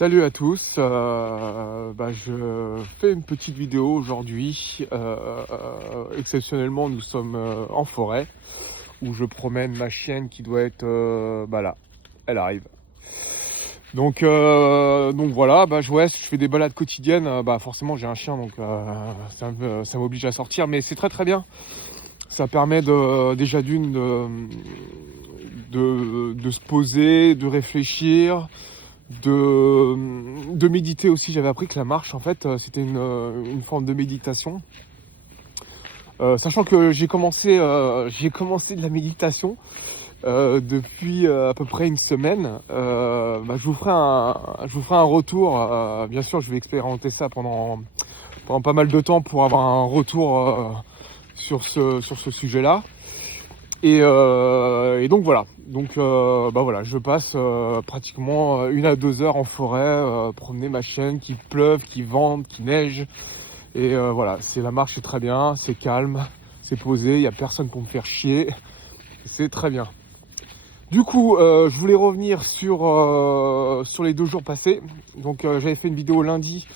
Salut à tous, je fais une petite vidéo aujourd'hui. Exceptionnellement, nous sommes en forêt où je promène ma chienne qui doit être là, elle arrive. Donc voilà, je fais des balades quotidiennes. Forcément, j'ai un chien, donc ça m'oblige à sortir, mais c'est très très bien. Ça permet déjà de se poser, de réfléchir. De méditer aussi. J'avais appris que la marche, en fait, c'était une forme de méditation. Sachant que j'ai commencé de la méditation depuis à peu près une semaine. Je vous ferai un retour. Bien sûr, je vais expérimenter ça pendant pas mal de temps pour avoir un retour sur ce sujet-là. Et donc voilà. Je passe pratiquement 1 à 2 heures en forêt, promener ma chienne, qu'il pleuve, qu'il vente, qu'il neige. Et la marche est très bien, c'est calme, c'est posé, il n'y a personne pour me faire chier. C'est très bien. Du coup, je voulais revenir sur les 2 jours passés. Donc j'avais fait une vidéo lundi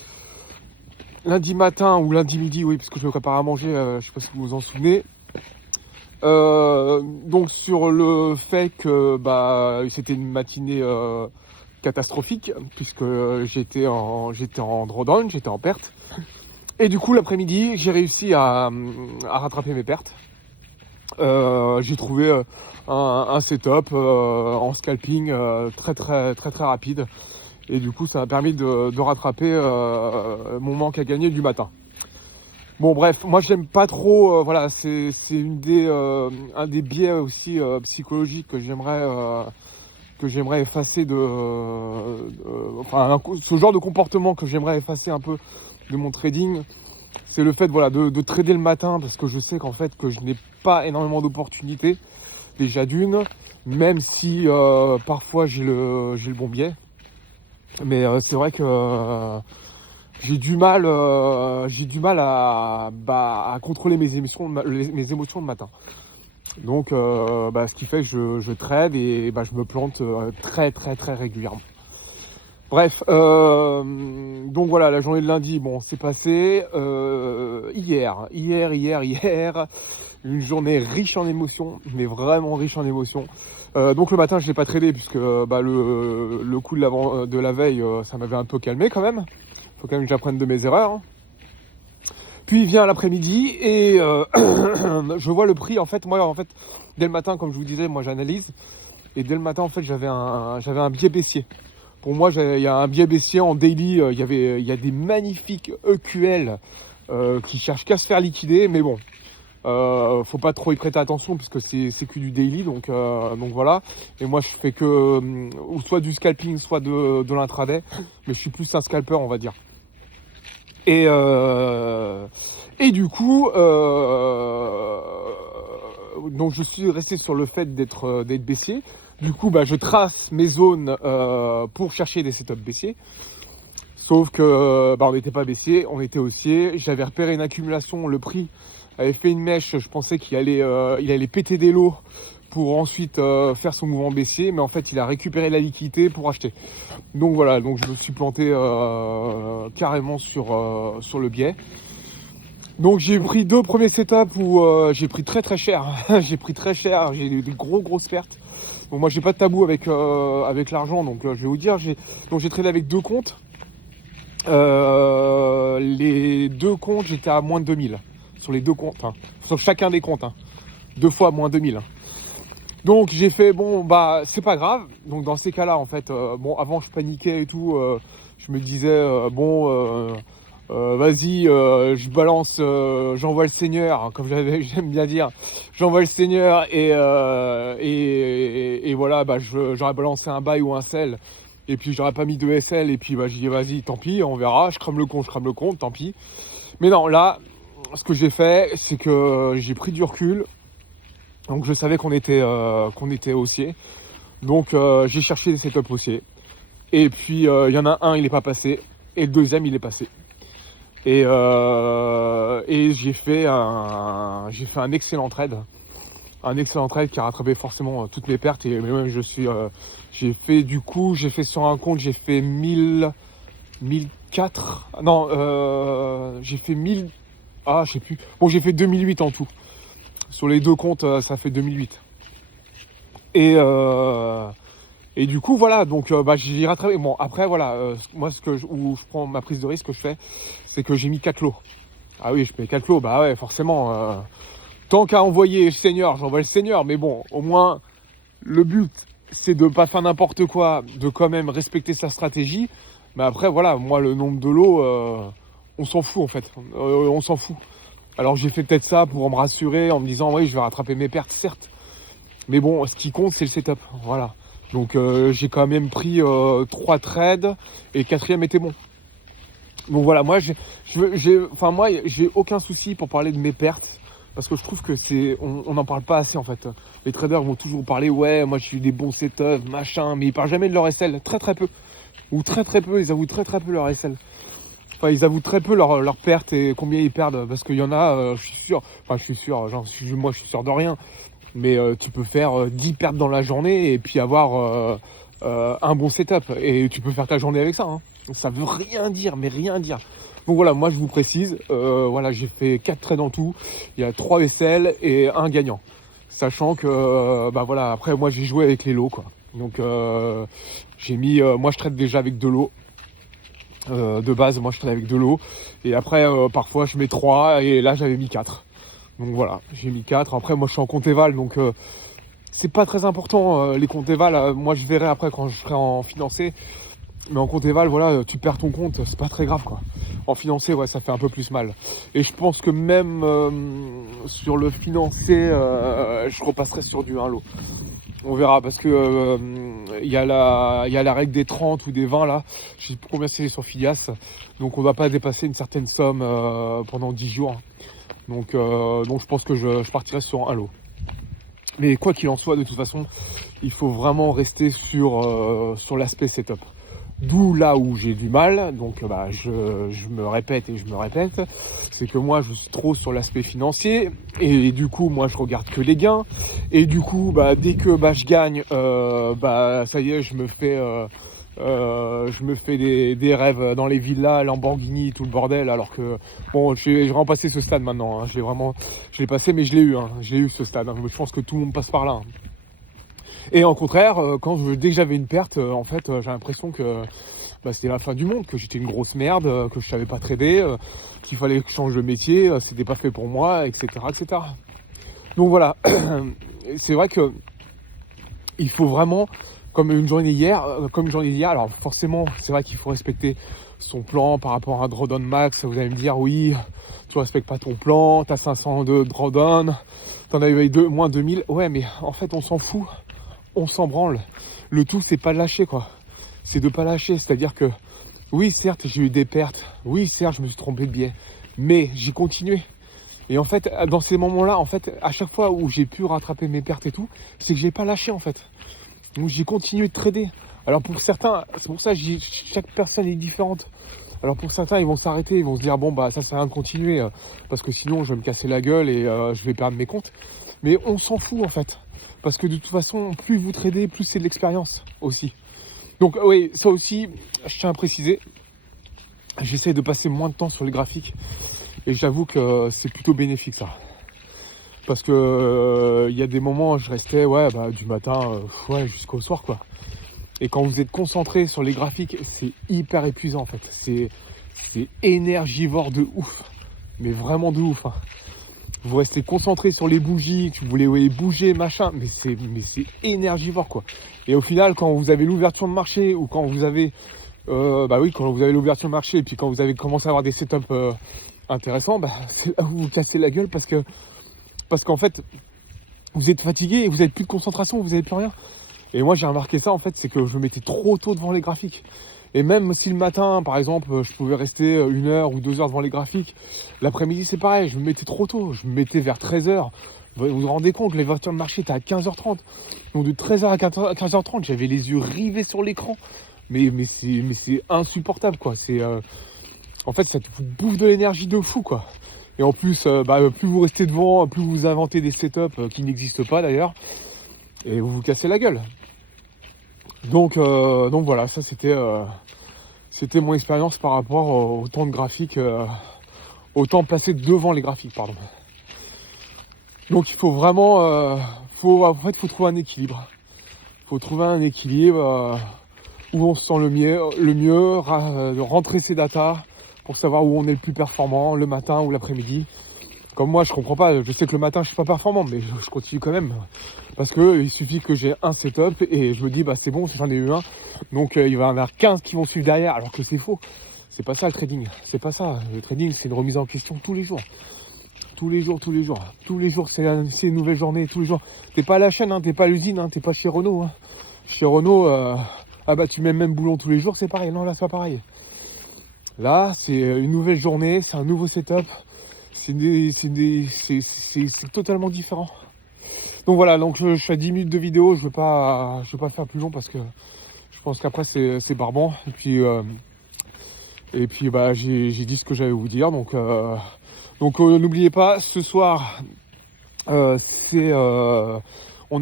matin ou lundi midi, oui, parce que je me prépare à manger, je ne sais pas si vous vous en souvenez. Donc sur le fait que c'était une matinée catastrophique, puisque j'étais en drawdown, j'étais en perte. Et du coup l'après-midi j'ai réussi à rattraper mes pertes. J'ai trouvé un setup en scalping très rapide, et du coup ça m'a permis de rattraper mon manque à gagner du matin. Bon bref, moi je l'aime pas trop, c'est un des biais aussi psychologiques que j'aimerais effacer ce genre de comportement que j'aimerais effacer un peu de mon trading. C'est le fait de trader le matin, parce que je sais qu'en fait que je n'ai pas énormément d'opportunités, déjà d'une, même si parfois j'ai le bon biais. Mais c'est vrai que j'ai du mal à contrôler mes émotions le matin. Donc ce qui fait que je trade et je me plante très régulièrement. Bref, donc voilà, la journée de lundi, bon, c'est passé. Hier, une journée riche en émotions, mais vraiment riche en émotions. Donc le matin, je l'ai pas tradé puisque le coup de la veille, ça m'avait un peu calmé quand même. Faut quand même que j'apprenne de mes erreurs. Puis vient l'après-midi et je vois le prix. En fait, dès le matin, comme je vous disais, moi j'analyse. Et dès le matin, en fait, j'avais un biais baissier. Pour moi, il y a un biais baissier en daily. Il y a des magnifiques EQL qui cherchent qu'à se faire liquider. Mais bon, faut pas trop y prêter attention puisque c'est que du daily. Donc voilà. Et moi, je fais que soit du scalping, soit de l'intraday. Mais je suis plus un scalper, on va dire. Et du coup, donc je suis resté sur le fait d'être baissier. Du coup, je trace mes zones pour chercher des setups baissiers. Sauf que on n'était pas baissier, on était haussier. J'avais repéré une accumulation, le prix avait fait une mèche. Je pensais qu'il allait péter des lots pour ensuite faire son mouvement baissier, mais en fait il a récupéré la liquidité pour acheter. Donc voilà, donc je me suis planté carrément sur le biais. Donc j'ai pris 2 premiers setups où j'ai pris très cher. J'ai pris très cher, j'ai eu des grosses pertes. Donc moi j'ai pas de tabou avec l'argent, donc je vais vous dire, j'ai tradé avec 2 comptes. Les 2 comptes, j'étais à moins de 2000 sur les 2 comptes, sur chacun des comptes, 2 fois moins 2000. Donc j'ai fait c'est pas grave. Donc dans ces cas-là, en fait, avant je paniquais et tout, je me disais vas-y, je balance, j'envoie le Seigneur, comme j'aime bien dire, j'envoie le Seigneur et voilà, j'aurais balancé un buy ou un sell, et puis j'aurais pas mis de SL, et puis j'ai dit vas-y, tant pis, on verra, je crame le compte, tant pis. Mais non, là, ce que j'ai fait, c'est que j'ai pris du recul. Donc je savais qu'on était haussier. Donc j'ai cherché des setups haussiers. Et puis il y en a un, il n'est pas passé. Et le deuxième, il est passé. Et j'ai fait un excellent trade. un excellent trade qui a rattrapé forcément toutes mes pertes. Et même j'ai fait sur un compte, j'ai fait 1004, non, j'ai fait 1000, je sais plus. Bon, j'ai fait 2008 en tout. Sur les deux comptes, ça fait 2008. Et du coup, voilà, donc j'ai rattrapé. Bon, après, voilà, moi, où je prends ma prise de risque, que je fais, c'est que j'ai mis 4 lots. Ah oui, je mets 4 lots, bah ouais, forcément. Tant qu'à envoyer le Seigneur, j'envoie le Seigneur. Mais bon, au moins, le but, c'est de pas faire n'importe quoi, de quand même respecter sa stratégie. Mais après, voilà, moi, le nombre de lots, on s'en fout, en fait. On s'en fout. Alors, j'ai fait peut-être ça pour me rassurer, en me disant, oui, je vais rattraper mes pertes, certes. Mais bon, ce qui compte, c'est le setup. Voilà. Donc, j'ai quand même pris 3 trades et le 4e était bon. Donc voilà, moi, j'ai aucun souci pour parler de mes pertes. Parce que je trouve que on n'en parle pas assez en fait. Les traders vont toujours parler, ouais, moi j'ai eu des bons setups, machin, mais ils parlent jamais de leur SL, très peu. Ou très peu, ils avouent très peu leur SL. Enfin, ils avouent très peu leurs pertes et combien ils perdent. Parce qu'il y en a, je suis sûr, moi je suis sûr de rien. Mais tu peux faire 10 pertes dans la journée et puis avoir un bon setup. Et tu peux faire ta journée avec ça. Hein. Ça veut rien dire, mais rien dire. Donc voilà, moi je vous précise, voilà, j'ai fait 4 trades en tout, il y a 3 SL et un gagnant. Sachant que, voilà, après moi j'ai joué avec les lots, quoi. Donc j'ai mis, moi je trade déjà avec 2 lots. De base, moi je trade avec 2 lots. Et après, parfois je mets 3 et là j'avais mis 4. Donc voilà, j'ai mis 4. Après moi je suis en compte éval, donc c'est pas très important les comptes éval. Moi je verrai après quand je serai en financé. Mais en compte éval, voilà, tu perds ton compte, c'est pas très grave quoi. En financé, ouais, ça fait un peu plus mal. Et je pense que même sur le financé, je repasserai sur du 1 lot. On verra parce que il y a la règle des 30 ou des 20 là. Je sais plus combien c'est sur Phidias. Donc on va pas dépasser une certaine somme pendant 10 jours. Donc je pense que je partirai sur 1 lot. Mais quoi qu'il en soit, de toute façon, il faut vraiment rester sur l'aspect setup. D'où là où j'ai du mal, donc je me répète, c'est que moi je suis trop sur l'aspect financier et du coup moi je regarde que les gains et du coup dès que je gagne, ça y est, je me fais des rêves dans les villas, Lamborghini, tout le bordel, alors que bon, j'ai vraiment passé ce stade maintenant, hein, je l'ai passé, mais je l'ai eu, hein, j'ai eu ce stade, hein, je pense que tout le monde passe par là. Hein. Et en contraire, dès que j'avais une perte, en fait, j'ai l'impression que c'était la fin du monde, que j'étais une grosse merde, que je savais pas trader, qu'il fallait que je change de métier, c'était pas fait pour moi, etc., etc. Donc voilà, c'est vrai que il faut vraiment, comme une journée hier, alors forcément, c'est vrai qu'il faut respecter son plan par rapport à un drawdown max. Vous allez me dire, oui, tu respectes pas ton plan, t'as 500 de drawdown, t'en as eu moins 2000. Ouais, mais en fait, on s'en fout. On s'en branle. Le tout, c'est pas de lâcher, quoi. C'est de pas lâcher. C'est-à-dire que, oui, certes, j'ai eu des pertes. Oui, certes, je me suis trompé de biais. Mais j'ai continué. Et en fait, dans ces moments-là, en fait, à chaque fois où j'ai pu rattraper mes pertes et tout, c'est que j'ai pas lâché, en fait. Donc, j'ai continué de trader. Alors, pour certains, c'est pour ça que chaque personne est différente. Alors, pour certains, ils vont s'arrêter. Ils vont se dire, bon, ça sert à rien de continuer. Parce que sinon, je vais me casser la gueule et je vais perdre mes comptes. Mais on s'en fout, en fait. Parce que de toute façon, plus vous tradez, plus c'est de l'expérience aussi. Donc oui, ça aussi, je tiens à préciser, j'essaie de passer moins de temps sur les graphiques. Et j'avoue que c'est plutôt bénéfique ça. Parce que y a des moments où je restais du matin jusqu'au soir quoi. Et quand vous êtes concentré sur les graphiques, c'est hyper épuisant en fait. C'est énergivore de ouf. Mais vraiment de ouf. Hein. Vous restez concentré sur les bougies, que vous voulez bouger, machin, mais c'est énergivore quoi. Et au final, quand vous avez l'ouverture de marché ou quand vous avez, quand vous avez l'ouverture de marché et puis quand vous avez commencé à avoir des setups intéressants, c'est là où vous vous cassez la gueule parce qu'en fait, vous êtes fatigué et vous n'avez plus de concentration, vous n'avez plus rien. Et moi, j'ai remarqué ça en fait, c'est que je me mettais trop tôt devant les graphiques. Et même si le matin, par exemple, je pouvais rester 1 heure ou 2 heures devant les graphiques, l'après-midi, c'est pareil, je me mettais trop tôt. Je me mettais vers 13 heures. Vous vous rendez compte, les voitures de marché étaient à 15h30. Donc de 13h à 15h30, j'avais les yeux rivés sur l'écran. Mais c'est insupportable, quoi. En fait, ça vous bouffe de l'énergie de fou, quoi. Et en plus, plus vous restez devant, plus vous inventez des setups qui n'existent pas d'ailleurs, et vous vous cassez la gueule. Donc voilà, ça c'était mon expérience par rapport au temps de graphique, au temps placé devant les graphiques, pardon. Donc il faut vraiment, en fait, faut trouver un équilibre. Faut trouver un équilibre où on se sent le mieux, rentrer ses datas pour savoir où on est le plus performant, le matin ou l'après-midi. Comme moi, je comprends pas, je sais que le matin je suis pas performant, mais je continue quand même. Parce que il suffit que j'ai un setup et je me dis c'est bon, j'en ai eu un. Donc il va y en avoir 15 qui vont suivre derrière, alors que c'est faux. C'est pas ça le trading, c'est pas ça. Le trading, c'est une remise en question tous les jours. Tous les jours, c'est une nouvelle journée, tous les jours. T'es pas à la chaîne, t'es pas à l'usine, t'es pas chez Renault. Chez Renault, tu mets le même boulon tous les jours, c'est pareil. Non, là, c'est pas pareil. Là, c'est une nouvelle journée, c'est un nouveau setup. C'est totalement différent. Donc voilà, donc je fais 10 minutes de vidéo, je vais pas faire plus long parce que je pense qu'après c'est barbant. Et puis j'ai dit ce que j'avais à vous dire. Donc n'oubliez pas, ce soir on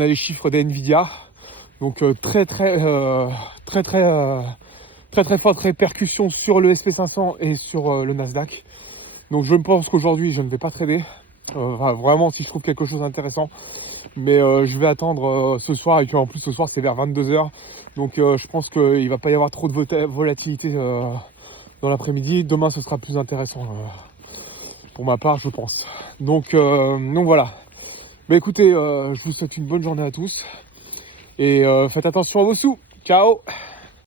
a les chiffres d'NVIDIA. Donc très forte répercussion sur le SP500 et sur le Nasdaq. Donc je pense qu'aujourd'hui je ne vais pas trader. Vraiment si je trouve quelque chose d'intéressant. Mais je vais attendre ce soir, et puis en plus ce soir c'est vers 22h. Donc je pense qu'il va pas y avoir trop de volatilité dans l'après-midi. Demain ce sera plus intéressant pour ma part, je pense. Donc voilà. Mais écoutez, je vous souhaite une bonne journée à tous. Et faites attention à vos sous. Ciao!